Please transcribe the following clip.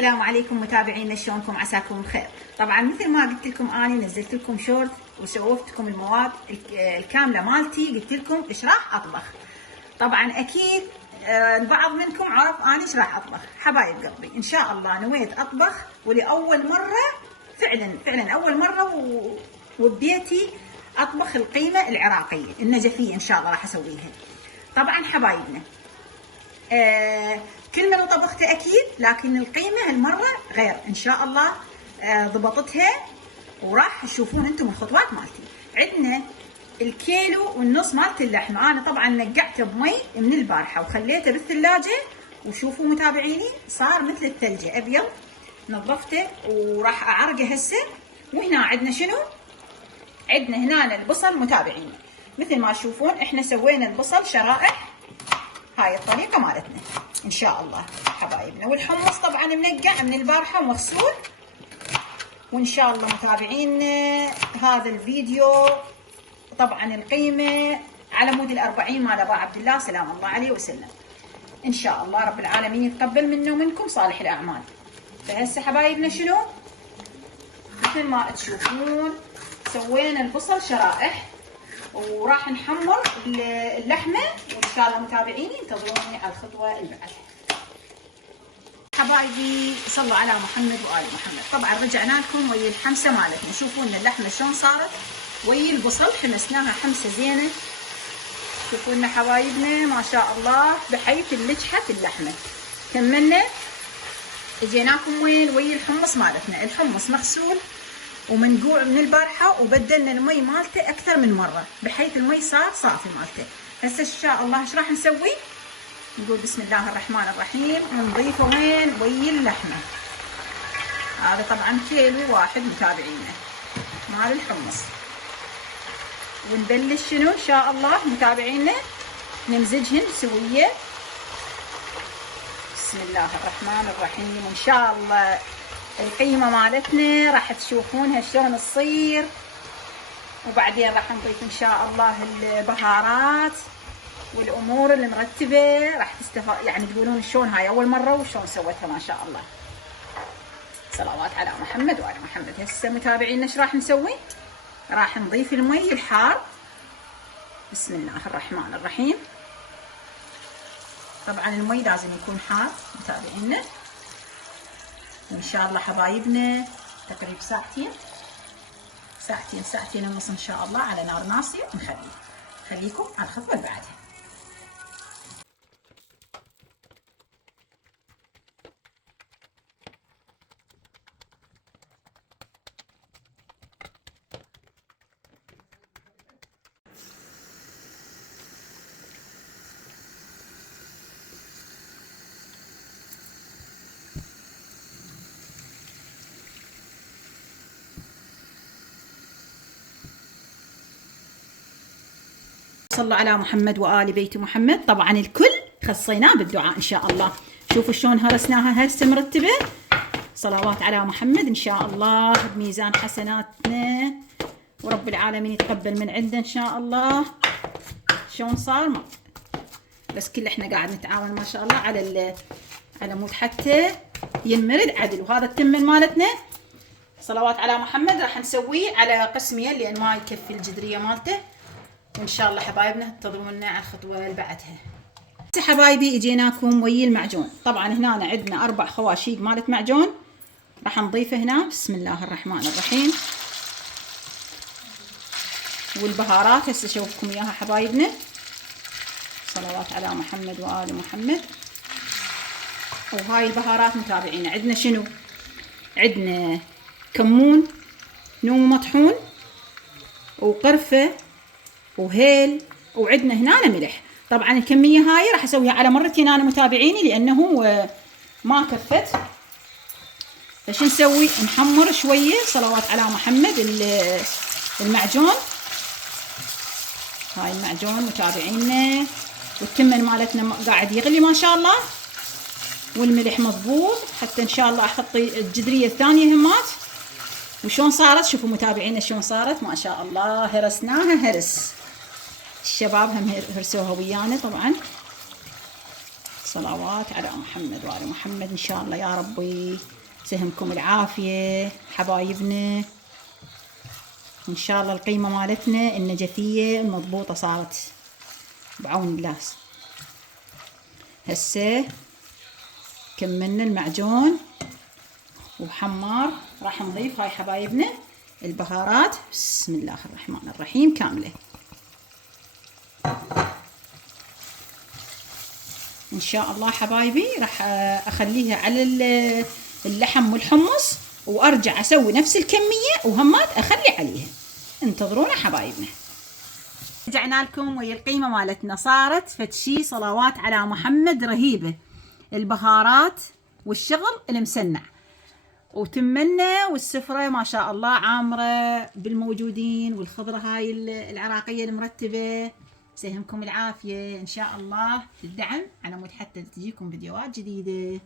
السلام عليكم متابعينا، شلونكم؟ عساكم بخير. طبعا مثل ما قلت لكم اني نزلت لكم شورت وسوفت لكم المواد الكامله مالتي، قلت لكم ايش راح اطبخ. طبعا اكيد البعض منكم عرف اني ايش راح اطبخ. حبايب قلبي ان شاء الله نويت اطبخ ولاول مره، فعلا اول مره وببيتي اطبخ القيمه العراقيه النجفيه، ان شاء الله راح اسويها. طبعا حبايبنا كل ما طبخته اكيد، لكن القيمه هالمره غير ان شاء الله. ضبطتها وراح تشوفون انتم الخطوات مالتي. عندنا الكيلو ونص مالت اللحمه، انا طبعا نقعته بمي من البارحه وخليته بالثلاجه، وشوفوا متابعيني صار مثل الثلج ابيض. نظفته وراح اعرقه هسه. وهنا عندنا شنو؟ عندنا هنا البصل متابعيني، مثل ما تشوفون احنا سوينا البصل شرائح، هاي الطريقة مالتنا ان شاء الله حبايبنا. والحمص طبعا منقع من البارحة ومغسول. وان شاء الله متابعينا هذا الفيديو طبعا القيمة على مود 40 مال ابا عبد الله سلام الله عليه وسلم. ان شاء الله رب العالمين يتقبل منا ومنكم صالح الاعمال. فهسه حبايبنا شنو؟ مثل ما تشوفون سوينا البصل شرائح وراح نحمر اللحمه، وان شاء الله متابعيني انتظروني على الخطوه اللي بعدها. حبايبي صلوا على محمد وآل محمد. طبعا رجعنا لكم ويا الحمسه مالتنا، شوفوا لنا اللحمه شلون صارت ويا البصل، حمسناها حمسه زينه. شوفوا لنا حبايبنا ما شاء الله بحيث نجحت اللحمه. كملنا اجيناكم ويا الحمص مالتنا، الحمص مغسول ومنقوع من البارحه، وبدلنا المي مالته اكثر من مره بحيث المي صار صافي مالته. هسه ان شاء الله ايش راح نسوي؟ نقول بسم الله الرحمن الرحيم ونضيفه ويا اللحمه. هذا طبعا كيلو واحد متابعينا مال الحمص. ونبلش شنو ان شاء الله متابعينا؟ نمزجهن سويه. بسم الله الرحمن الرحيم. وان شاء الله القيمة مالتنا راح تشوفونها شلون تصير، وبعدين راح نضيف ان شاء الله البهارات والامور المرتبة. راح يعني تقولون شلون هاي اول مرة وشلون سويتها ما شاء الله. صلوات على محمد وآل محمد. هسه متابعينا ايش راح نسوي؟ راح نضيف المي الحار. بسم الله الرحمن الرحيم. طبعا المي لازم يكون حار متابعينا. ان شاء الله حبايبنا تقريبا ساعتين ونص ان شاء الله على نار ناصية نخليه. خليكم على الخطوة اللي بعدها. صلوا على محمد وآل بيت محمد. طبعا الكل خصيناه بالدعاء ان شاء الله. شوفوا شلون هرسناها هسه مرتبه. صلوات على محمد ان شاء الله بميزان حسناتنا، ورب العالمين يتقبل من عنده ان شاء الله. شلون صار بس كل احنا قاعد نتعاون ما شاء الله على مود حتى ينمرد عدل. وهذا التمن مالتنا صلوات على محمد راح نسويه على قسمين لان ما يكفي الجدريه مالته. وان شاء الله حبايبنا انتظرونا على الخطوه اللي بعدها. هسه حبايبي اجيناكم ويا المعجون. طبعا هنا عندنا 4 خواشيق مالت معجون راح نضيفه هنا. بسم الله الرحمن الرحيم. والبهارات هسه اشوفكم اياها حبايبنا. صلوات على محمد وآل محمد. وهاي البهارات متابعينا عندنا شنو؟ عندنا كمون، نوم مطحون، وقرفه، وهيل، وعندنا هنا ملح. طبعا الكميه هاي راح اسويها على مرتين انا متابعيني لانه ما كفت. فش نسوي؟ نحمر شويه. صلوات على محمد المعجون. هاي المعجون متابعينا، والتمن مالتنا قاعد يغلي ما شاء الله، والملح مضبوط حتى ان شاء الله احط الجدريه الثانيه همات. وشون صارت؟ شوفوا متابعينا شلون صارت ما شاء الله. هرسناها هرس، الشباب هم هرسوها ويانا طبعا. صلوات على محمد وآل محمد. إن شاء الله يا ربي سهمكم العافية حبايبنا. إن شاء الله القيمة مالتنا النجفية المضبوطة صارت بعون الله. هسه كملنا المعجون وحمار، راح نضيف هاي حبايبنا البهارات. بسم الله الرحمن الرحيم كاملة. ان شاء الله حبايبي راح اخليها على اللحم والحمص وارجع اسوي نفس الكمية وهمات اخلي عليها. انتظرونا حبايبنا. رجعنا لكم ويا القيمة مالتنا صارت فتشي صلوات على محمد رهيبة. البهارات والشغل المسنع وتمنا والسفرة ما شاء الله عامرة بالموجودين والخضرة هاي العراقية المرتبة. سيهمكم العافية إن شاء الله في الدعم على مود حتى تجيكم فيديوهات جديدة.